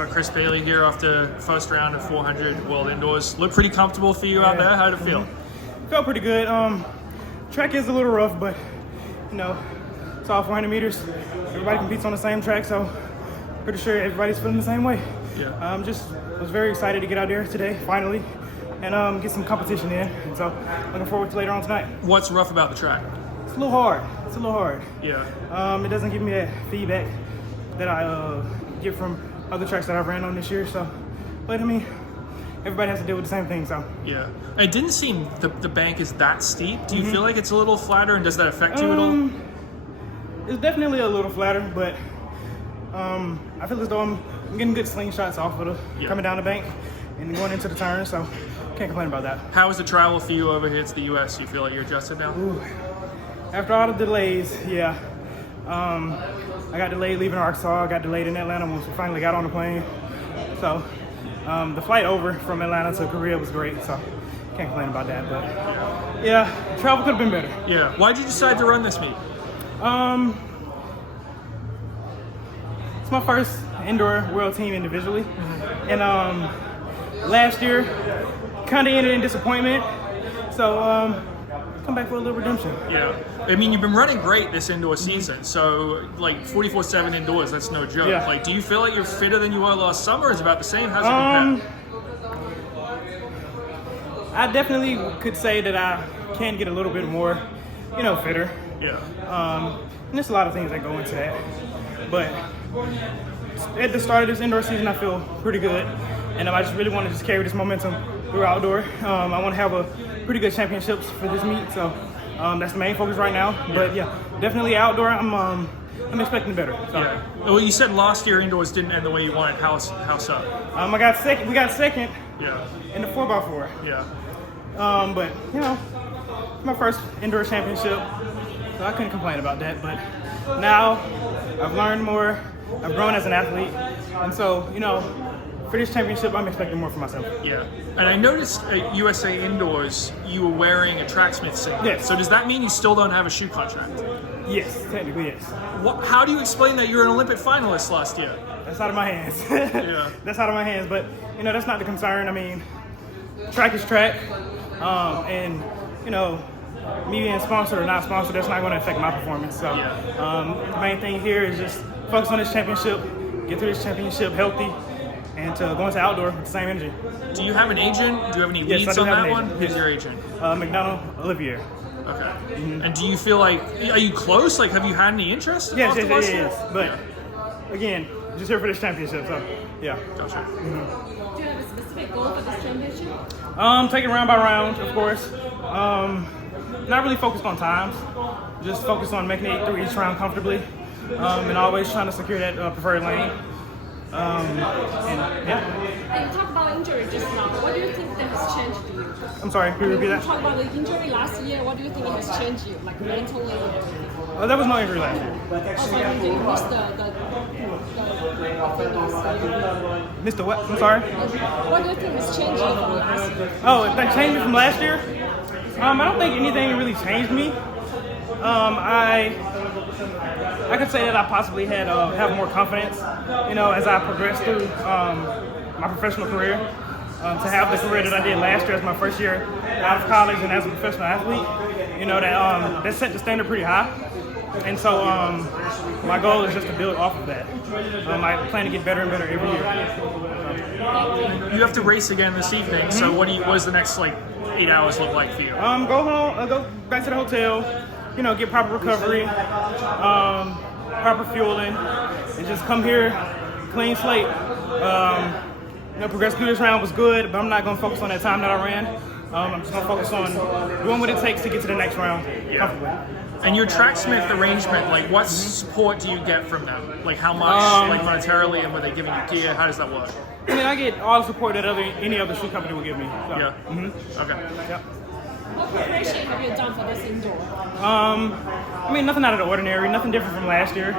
got Chris Bailey here after first round of 400 World Indoors. Looked pretty comfortable for you out there. How did it feel? Felt pretty good. Track is a little rough, but you know, it's all 400 meters. Everybody competes on the same track, so pretty sure everybody's feeling the same way. Yeah. Just was very excited to get out there today, finally, and get some competition in. And so looking forward to later on tonight. What's rough about the track? It's a little hard. It's a little hard. Yeah. It doesn't give me that feedback that I get from other tracks that I've ran on this year. So, but I mean, everybody has to deal with the same thing. So. Yeah. It didn't seem the bank is that steep. Do you feel like it's a little flatter, and does that affect you at all? It's definitely a little flatter, but I feel as though I'm getting good slingshots off of the coming down the bank and going into the turn. So can't complain about that. How was the travel for you over here to the U.S.? Do you feel like you're adjusted now? Ooh. After all the delays, yeah. I got delayed leaving Arkansas. I got delayed in Atlanta once we finally got on the plane. So the flight over from Atlanta to Korea was great. So can't complain about that. But yeah, travel could have been better. Yeah. Why'd you decide to run this meet? It's my first indoor world team individually, and last year kind of ended in disappointment. So come back for a little redemption. Yeah. I mean, you've been running great this indoor season, so like 44/7 indoors, that's no joke. Yeah. Like, do you feel like you're fitter than you were last summer? Or is it about the same? How's it compare? I definitely could say that I can get a little bit more, fitter. Yeah. And there's a lot of things that go into that. But at the start of this indoor season, I feel pretty good. And I just really want to just carry this momentum through outdoor. I want to have a pretty good championships for this meet. So that's the main focus right now. Yeah. But yeah, definitely outdoor, I'm expecting better. So. Yeah. Well, you said last year indoors didn't end the way you wanted. How's up? We got second Yeah. in the 4x4. Yeah. But my first indoor championship, so I couldn't complain about that. But now I've learned more, I've grown as an athlete, and so for this championship, I'm expecting more for myself. Yeah. And I noticed at USA Indoors you were wearing a Tracksmith singlet. Yes. So does that mean you still don't have a shoe contract? Yes, technically yes. How do you explain that you're an Olympic finalist last year? That's out of my hands. Yeah. That's out of my hands, but that's not the concern. I mean, track is track, and me being sponsored or not sponsored, that's not going to affect my performance. So the main thing here is just focus on this championship, get through this championship healthy, and to go into outdoor with the same energy. Do you have an agent? Do you have any Yes, leads I on do have that an one? agent. Who's Yes. your agent? McDonald Olivier. Okay. And do you feel like, are you close? Like, have you had any interest? Yes. But Yeah. again, just here for this championship. So yeah. Gotcha. Do you have a specific goal for this championship? Taking round by round, of course. Not really focused on times. Just focused on making it through each round comfortably, and always trying to secure that preferred lane. And You talked about injury just now. What do you think that has changed you? I'm sorry, can you repeat You that? talked about the injury last year. What do you think it has changed you, like mentally? There was no injury last year. Also, did you miss the fitness? Missed the what? I'm sorry. What do you think has changed you from last year? Oh, if that changed me from last year? I don't think anything really changed me. I could say that I possibly had have more confidence, as I progressed through my professional career. To have the career that I did last year as my first year out of college and as a professional athlete, that set the standard pretty high. And so my goal is just to build off of that. I plan to get better and better every year. You have to race again this evening, so what does the next 8 hours look like for you? Go home, go back to the hotel, get proper recovery, proper fueling, and just come here clean slate. Progress through this round was good, but I'm not going to focus on that time that I ran. I'm just going to focus on doing what it takes to get to the next round comfortably. And your Tracksmith arrangement, what support do you get from them? Like, how much, monetarily, and were they giving you gear? How does that work? I mean, I get all the support that any other shoe company will give me. So. Yeah. Okay. Yep. What preparation have you done for this indoor? Nothing out of the ordinary, nothing different from last year.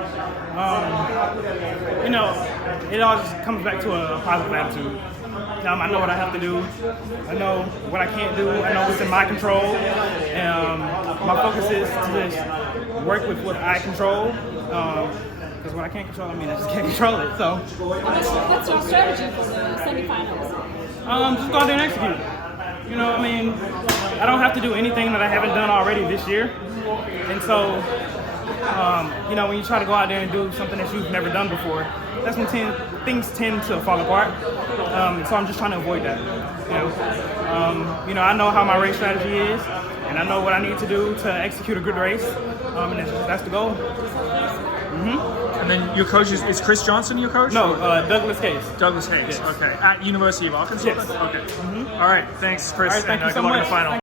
It all just comes back to a positive attitude. I know what I have to do. I know what I can't do. I know what's in my control. My focus is to just work with what I control Because what I can't control, I just can't control it. So, What's your strategy for the semifinals? just go out there and execute. I don't have to do anything that I haven't done already this year. And so, when you try to go out there and do something that you've never done before, that's when things tend to fall apart. So I'm just trying to avoid that. I know how my race strategy is, and I know what I need to do to execute a good race, and that's the goal. And then your coach is Chris Johnson your coach? No, Douglas Case. Douglas Hayes. Yes. Okay. At University of Arkansas? Yes. Okay. All right. Thanks, Chris. All right, thank and you so good luck in much. the final.